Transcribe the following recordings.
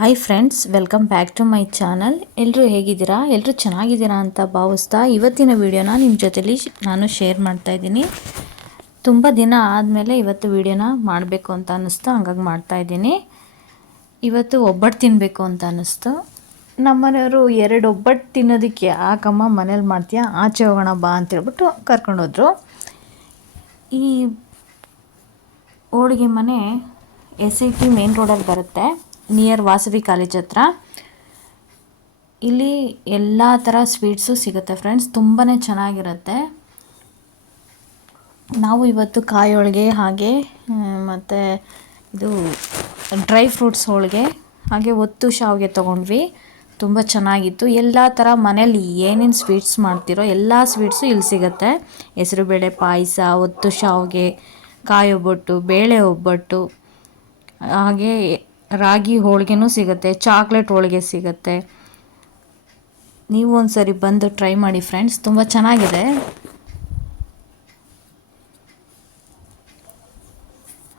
Hi friends welcome back to my channel ಎಲ್ಲರೂ ಹೇಗಿದ್ದೀರಾ? ಎಲ್ಲರೂ ಚೆನ್ನಾಗಿದ್ದೀರಾ ಅಂತ ಭಾವಿಸ್ತಾ ಇವತ್ತಿನ ವಿಡಿಯೋನ ನಿಮ್ಮ ಜೊತೆಲಿ ನಾನು ಶೇರ್ ಮಾಡ್ತಾ ಇದ್ದೀನಿ. ತುಂಬ ದಿನ ಆದಮೇಲೆ ಇವತ್ತು ವಿಡಿಯೋನ ಮಾಡಬೇಕು ಅಂತ ಅನ್ನಿಸ್ತು, ಹಂಗಾಗಿ ಮಾಡ್ತಾ ಇದ್ದೀನಿ. ಇವತ್ತು ಒಬ್ಬಟ್ಟು ತಿನ್ನಬೇಕು ಅಂತ ಅನ್ನಿಸ್ತು. ನಮ್ಮನೆಯವರು ಎರಡು ಒಬ್ಬಟ್ಟು ತಿನ್ನೋದಕ್ಕೆ ಯಾಕಮ್ಮ ಮನೇಲಿ ಮಾಡ್ತೀಯಾ? ಆಚೆ ಹೋಗೋಣ ಬಾ ಅಂತೇಳ್ಬಿಟ್ಟು ಕರ್ಕೊಂಡೋದ್ರು ಈ ಹೋಳಿಗೆ ಮನೆ ಎಸ್ ಐ ಟಿ ಮೇನ್ ರೋಡಲ್ಲಿ ಬರುತ್ತೆ. ನಿಯರ್ ವಾಸವಿ ಕಾಲೇಜ್ ಹತ್ರ. ಇಲ್ಲಿ ಎಲ್ಲ ಥರ ಸ್ವೀಟ್ಸು ಸಿಗುತ್ತೆ ಫ್ರೆಂಡ್ಸ್ ತುಂಬಾ ಚೆನ್ನಾಗಿರುತ್ತೆ. ನಾವು ಇವತ್ತು ಕಾಯಿ ಹೋಳಿಗೆ ಹಾಗೆ ಮತ್ತು ಇದು ಡ್ರೈ ಫ್ರೂಟ್ಸ್ ಹೋಳಿಗೆ, ಹಾಗೆ ಒತ್ತು ಶಾವಿಗೆ ತೊಗೊಂಡ್ವಿ. ತುಂಬ ಚೆನ್ನಾಗಿತ್ತು. ಎಲ್ಲ ಥರ ಮನೇಲಿ ಏನೇನು ಸ್ವೀಟ್ಸ್ ಮಾಡ್ತಿರೋ ಎಲ್ಲ ಸ್ವೀಟ್ಸು ಇಲ್ಲಿ ಸಿಗುತ್ತೆ. ಹೆಸರುಬೇಳೆ ಪಾಯಸ, ಒತ್ತು ಶಾವಿಗೆ, ಕಾಯಿ ಒಬ್ಬಟ್ಟು, ಬೇಳೆ ಒಬ್ಬಟ್ಟು, ಹಾಗೆ ರಾಗಿ ಹೋಳಿಗೆನೂ ಸಿಗುತ್ತೆ, ಚಾಕ್ಲೇಟ್ ಹೋಳಿಗೆ ಸಿಗುತ್ತೆ. ನೀವು ಒಂದು ಸರಿ ಬಂದು ಟ್ರೈ ಮಾಡಿ ಫ್ರೆಂಡ್ಸ್, ತುಂಬ ಚೆನ್ನಾಗಿದೆ.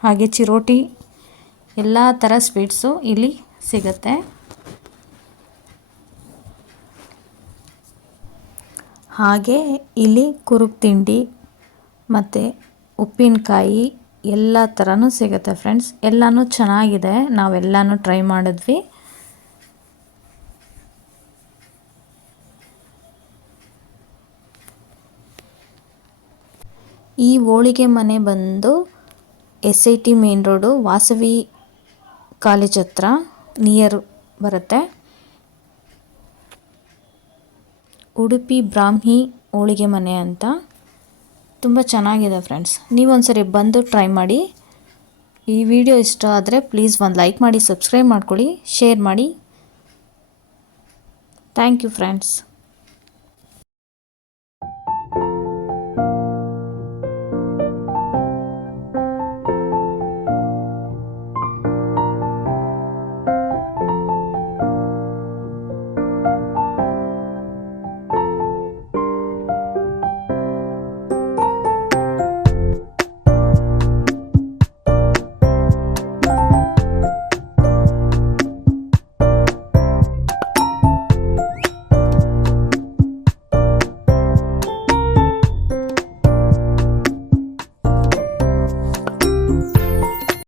ಹಾಗೆ ಚಿರೋಟಿ, ಎಲ್ಲ ಥರ ಸ್ವೀಟ್ಸು ಇಲ್ಲಿ ಸಿಗುತ್ತೆ. ಹಾಗೆ ಇಲ್ಲಿ ಕುರುಕ್ ತಿಂಡಿ, ಮತ್ತು ಉಪ್ಪಿನಕಾಯಿ ಎಲ್ಲ ಥರನೂ ಸಿಗುತ್ತೆ ಫ್ರೆಂಡ್ಸ್ ಎಲ್ಲನೂ ಚೆನ್ನಾಗಿದೆ. ನಾವೆಲ್ಲನೂ ಟ್ರೈ ಮಾಡಿದ್ವಿ. ಈ ಹೋಳಿಗೆ ಮನೆ ಬಂದು S I T main road Vasavi college ಹತ್ರ ನಿಯರ್ ಬರುತ್ತೆ. ಉಡುಪಿ ಬ್ರಾಹ್ಮಿ ಹೋಳಿಗೆ ಮನೆ ಅಂತ. ತುಂಬ ಚೆನ್ನಾಗಿದೆ ಫ್ರೆಂಡ್ಸ್ ನೀವೊಂದ್ಸರಿ ಬಂದು ಟ್ರೈ ಮಾಡಿ. ಈ ವಿಡಿಯೋ ಇಷ್ಟ ಆದರೆ ಪ್ಲೀಸ್ ಒಂದು ಲೈಕ್ ಮಾಡಿ ಸಬ್ಸ್ಕ್ರೈಬ್ ಮಾಡ್ಕೊಳ್ಳಿ ಶೇರ್ ಮಾಡಿ. Thank you friends